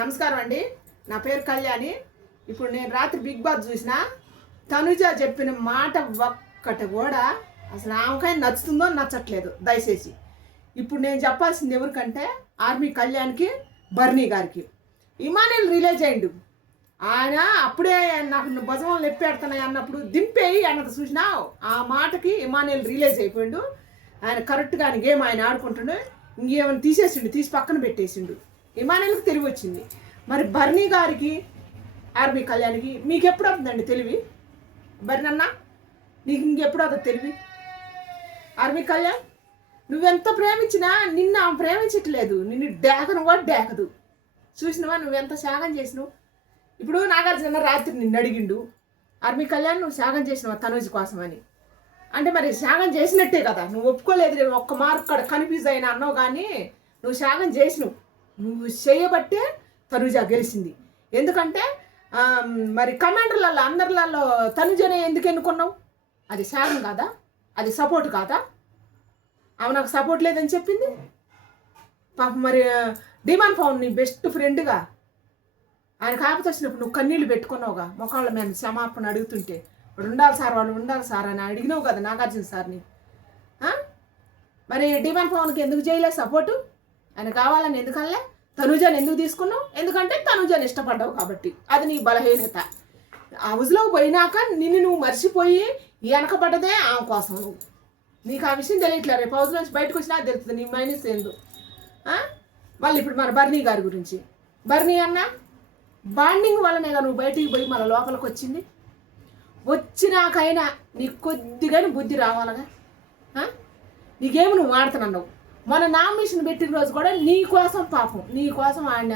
నమస్కారం అండి. నా పేరు కళ్యాణి. ఇప్పుడు నేను రాత్రి బిగ్ బాస్ చూసిన తనుజ చెప్పిన మాట ఒక్కటి కూడా అసలు ఆమెకైనా నచ్చుతుందో నచ్చట్లేదు. దయచేసి ఇప్పుడు నేను చెప్పాల్సింది ఎవరికంటే ఆర్మీ కళ్యాణ్కి, బర్నీ గారికి. ఇమానుయేల్ రిలీజ్ అయ్యిండు. ఆయన అప్పుడే నాకు భుజం లెప్పెడుతున్నాయి అన్నప్పుడు దింపేయి అన్నది చూసినా ఆ మాటకి ఇమానుయేల్ రిలీజ్ అయిపోయిండు. ఆయన కరెక్ట్గా గేమ్ ఆయన ఆడుకుంటుండే. ఇంకేమైనా తీసేసిండు, తీసి పక్కన పెట్టేసిండు. ఇమానుయేల్కి తెలివి వచ్చింది. మరి బర్నీ గారికి, ఆర్మీ కళ్యాణ్కి మీకు ఎప్పుడు అవుతుందండి తెలివి? బర్నీ అన్న నీకు ఇంకెప్పుడు అవుతుంది తెలివి? ఆర్మీ కళ్యాణ్ నువ్వెంత ప్రేమించినా నిన్ను ఆమె ప్రేమించట్లేదు. నిన్ను డేకను కూడా డేకదు. చూసినవా నువ్వెంత త్యాగం చేసినావు? ఇప్పుడు నాగార్జున రాత్రి నిన్ను అడిగిండు, ఆర్మీ కళ్యాణ్ నువ్వు త్యాగం చేసినావు తనుజ్ కోసం అని. అంటే మరి త్యాగం చేసినట్టే కదా. నువ్వు ఒప్పుకోలేదు, నేను ఒక్క మార్క్ అక్కడ కన్ఫ్యూజ్ అయినా అన్నావు. కానీ నువ్వు త్యాగం చేసినావు. నువ్వు చేయబట్టే తనుజ గెలిచింది. ఎందుకంటే మరి కమాండర్లలో అందరిలలో తనుజనే ఎందుకు ఎన్నుకున్నావు? అది త్యాగం కాదా? అది సపోర్ట్ కాదా? ఆమె నాకు సపోర్ట్ లేదని చెప్పింది. పాప మరి డిమాండ్ పవన్ నీ బెస్ట్ ఫ్రెండ్గా ఆయన కాకపోతే వచ్చినప్పుడు నువ్వు కన్నీళ్ళు పెట్టుకున్నావుగా మొఖాళ్ళ మీద క్షమాపణ అడుగుతుంటే. ఇప్పుడు ఉండాలి సార్, వాళ్ళు ఉండాలి సార్ అని అడిగినావు కదా నాగార్జున సార్ని. మరి డిమాండ్ పవన్కి ఎందుకు చేయలేదు సపోర్టు? ఆయన కావాలని ఎందుకనలే? తనుజాని ఎందుకు తీసుకున్నావు? ఎందుకంటే తనుజాని ఇష్టపడ్డావు కాబట్టి. అది నీ బలహీనత. హౌస్లో పోయినాక నిన్ను నువ్వు మర్చిపోయి వెనకబడ్డదే ఆమె కోసం. నువ్వు నీకు ఆ విషయం తెలియట్లేదు. రేపు హౌస్ నుంచి బయటకు వచ్చినా తెలుస్తుంది నీ మైనస్ ఏందో. మళ్ళీ ఇప్పుడు మన బర్నీ గారి గురించి. బర్నీ అన్న బాండింగ్ వల్లనేగా నువ్వు బయటికి పోయి మన లోపలికి వచ్చింది. వచ్చినాకైనా నీకు కొద్దిగానే బుద్ధి రావాలగా. నీకేమి నువ్వు వాడుతున్నావు? మన నామినేషన్ పెట్టిన రోజు కూడా నీ కోసం పాపం, నీ కోసం ఆయన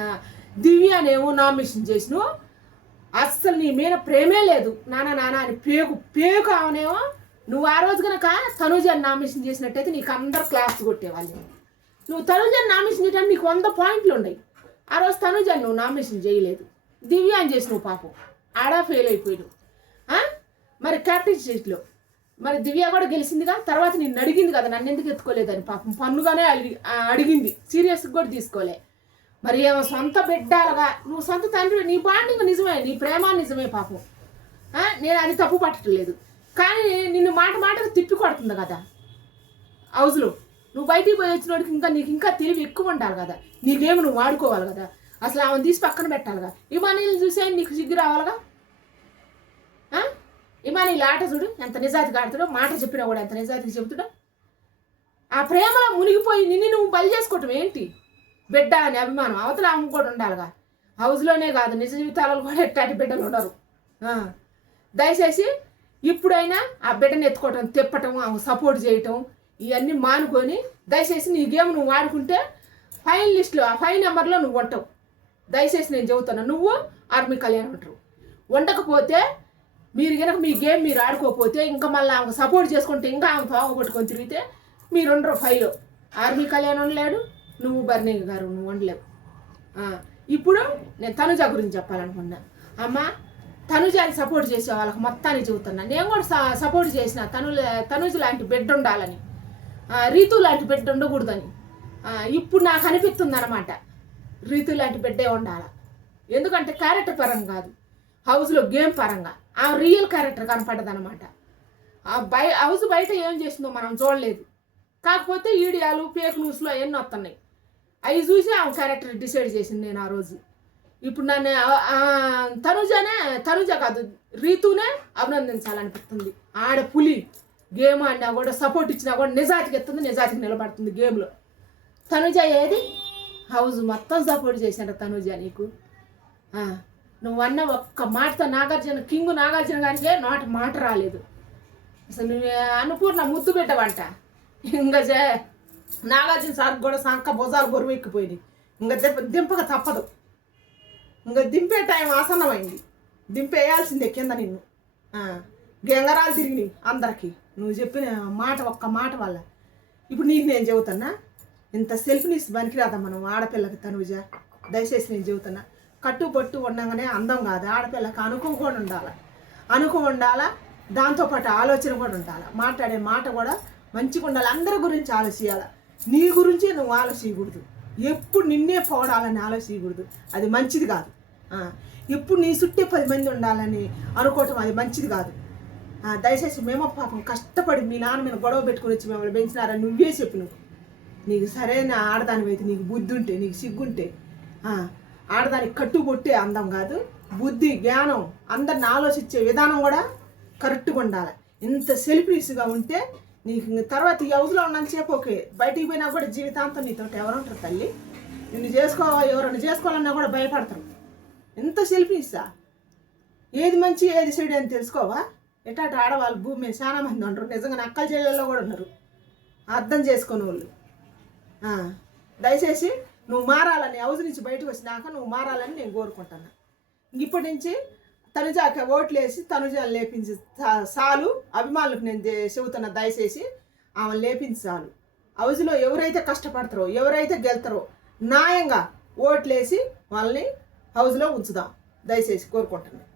దివ్యానేమో నామినేషన్ చేసినావు. అస్సలు నీ మీద ప్రేమే లేదు. నానా అని పేకు అవనేమో. నువ్వు ఆ రోజు కనుక తనుజాని నామినేషన్ చేసినట్టయితే నీకు అందరు క్లాస్ కొట్టేవాళ్ళు. నువ్వు తనుజాని నామినేషన్ చేయడానికి నీకు 100 పాయింట్లు ఉన్నాయి. ఆ రోజు తనుజాని నువ్వు నామినేషన్ చేయలేదు, దివ్యాని చేసినావు. పాపం ఆడా ఫెయిల్ అయిపోయాడు. మరి క్యాప్టెన్ సీట్లో మరి దివ్య కూడా గెలిచిందిగా. తర్వాత నిన్ను అడిగింది కదా నన్ను ఎందుకు ఎత్తుకోలేదని. పాపం పన్నుగానే అడిగింది, సీరియస్గా కూడా తీసుకోలే. మరి ఏమో సొంత బిడ్డాలుగా నువ్వు సొంత తండ్రి, నీ బాండింగ్ నిజమే, నీ ప్రేమ నిజమే. పాపం నేను అది తప్పు పట్టట్లేదు. కానీ నిన్ను మాటకు తిప్పి కొడుతుంది కదా హౌస్లో. నువ్వు బయటికి పోయి వచ్చినోడికి నీకు ఇంకా తెలివి ఎక్కువ ఉండాలి కదా. నీకేమో నువ్వు వాడుకోవాలి కదా. అసలు ఆమెను తీసి పక్కన పెట్టాలిగా. ఇమానుయేల్ని చూసే నీకు సిగ్గు రావాలిగా. ఇమానుయేల్ ఆట చూడు ఎంత నిజాయితీగా ఆడుతాడో. మాట చెప్పినా కూడా ఎంత నిజాయితీగా చెబుతాడో. ఆ ప్రేమలో మునిగిపోయి నిన్ను నువ్వు బలి చేసుకోవటం ఏంటి? బిడ్డ అని అభిమానం అవతల ఆమె కూడా ఉండాలిగా. హౌస్లోనే కాదు నిజ జీవితాలలో కూడా ఎట్టాటి బిడ్డలు ఉండరు. దయచేసి ఇప్పుడైనా ఆ బిడ్డను ఎత్తుకోవటం, తిప్పటం, ఆమె సపోర్ట్ చేయటం ఇవన్నీ మానుకొని దయచేసి నీ గేమ్ నువ్వు ఆడుకుంటే ఫైన్ లిస్ట్లో ఆ 5 నెంబర్లో నువ్వు ఉంటావు. దయచేసి నేను చెబుతాను. నువ్వు ఆర్మీ కళ్యాణ్ ఉంటారు. ఉండకపోతే మీరు కనుక మీ గేమ్ మీరు ఆడుకోకపోతే ఇంకా మళ్ళీ ఆమెకు సపోర్ట్ చేసుకుంటే ఇంకా ఆమె తోగొట్టుకొని తిరిగితే మీరు ఉండరు 5లో. ఆర్మీ కళ్యాణ్ ఉండలేడు, నువ్వు బర్నీ గారు నువ్వు ఉండలేవు. ఇప్పుడు నేను తనుజ గురించి చెప్పాలనుకున్నా. అమ్మ తనుజాని సపోర్ట్ చేసే వాళ్ళకి మొత్తానికి చెబుతున్నా. నేను కూడా సపోర్ట్ చేసిన తనుజ లాంటి బిడ్డ ఉండాలని, రీతు లాంటి బిడ్డ ఉండకూడదని. ఇప్పుడు నాకు అనిపిస్తుంది అనమాట రీతు లాంటి బిడ్డే ఉండాలి. ఎందుకంటే క్యారెక్టర్ పరంగా కాదు, హౌస్లో గేమ్ పరంగా ఆ రియల్ క్యారెక్టర్ కనపడ్డది అనమాట. హౌస్ బయట ఏం చేసిందో మనం చూడలేదు. కాకపోతే ఈడియాలు ఫేక్ న్యూస్లో ఎన్ని వస్తున్నాయి అవి చూసి ఆమె క్యారెక్టర్ డిసైడ్ చేసింది నేను ఆ రోజు. ఇప్పుడు నన్ను తనుజ కాదు రీతునే అభినందించాలనిపిస్తుంది. ఆడ పులి గేమ్ ఆడినా కూడా సపోర్ట్ ఇచ్చినా కూడా నిజాతికి ఎత్తుంది, నిజాతికి నిలబడుతుంది గేమ్లో. తనుజ ఏది హౌస్ మొత్తం సపోర్ట్ చేశాడు తనుజ నీకు. నువ్వు అన్న ఒక్క మాటతో కింగ్ నాగార్జున గారికి మాట రాలేదు. అసలు నువ్వు అనుపూర్ణ ముద్దు పెట్టవంట. ఇంకా నాగార్జున సార్ కూడా సంక భుజాలు బరువు ఎక్కిపోయింది. ఇంకా దింపక తప్పదు. ఇంకా దింపే టైం ఆసన్నమైంది. దింపేయాల్సిందే కింద నిన్ను. గెంగరాలు తిరిగినాయి అందరికీ నువ్వు చెప్పిన ఒక్క మాట వల్ల. ఇప్పుడు నీకు నేను చెబుతున్నా, ఇంత సెల్ఫ్నెస్ పనికిరాదా మనం ఆడపిల్లకి తనుజ. దయచేసి నేను చెబుతున్నా, కట్టుబొట్టు ఉండగానే అందం కాదు. ఆడపిల్లకి అనుకో కూడా ఉండాలా. దాంతోపాటు ఆలోచన కూడా ఉండాలి. మాట్లాడే మాట కూడా మంచిగా ఉండాలి. అందరి గురించి ఆలోచించాలి. నీ గురించి నువ్వు ఆలోచించకూడదు. ఎప్పుడు నిన్నే పొగడాలని ఆలోచించకూడదు, అది మంచిది కాదు. ఎప్పుడు నీ చుట్టే 10 మంది ఉండాలని అనుకోవటం అది మంచిది కాదు. దయచేసి మేము పాపం కష్టపడి మీ నాన్న మీద గొడవ పెట్టుకుని వచ్చి మిమ్మల్ని పెంచినారని నువ్వే చెప్పు. నీకు సరైన ఆడదానివి అయితే, నీకు బుద్ధి ఉంటే, నీకు సిగ్గుంటే, ఆడదానికి కట్టుబొట్టే అందం కాదు, బుద్ధి జ్ఞానం అందరిని ఆలోచించే విధానం కూడా కరెక్ట్గా ఉండాలి. ఇంత సెల్ఫిష్గా ఉంటే నీకు తర్వాత ఈ హౌస్లో ఉన్నంతసేపు ఓకే, బయటికి పోయినా కూడా జీవితాంతం నీతో ఎవరుంటారు తల్లి? నిన్ను ఎవరైనా చేసుకోవాలన్నా కూడా భయపడతారు. ఎంత సెల్ఫిషా? ఏది మంచి ఏది చెడు అని తెలుసుకోవా? ఎట్లా ఆడవాళ్ళు భూమి మీద చాలా మంది ఉంటారు, నిజంగా అక్కల చెల్లెల్లో కూడా ఉన్నారు అర్థం చేసుకునే వాళ్ళు. దయచేసి నువ్వు మారాలని, హౌస్ నుంచి బయటకు వచ్చినాక నువ్వు మారాలని నేను కోరుకుంటున్నా. ఇప్పటి నుంచి తనుజాకి ఓట్లేసి తనుజాను లేపించి చాలు. అభిమానులకు నేను చెబుతున్నా, దయచేసి ఆమె లేపించి చాలు. హౌస్లో ఎవరైతే కష్టపడతారో, ఎవరైతే గెలుతారో న్యాయంగా ఓట్లేసి వాళ్ళని హౌస్లో ఉంచుదాం, దయచేసి కోరుకుంటున్నాను.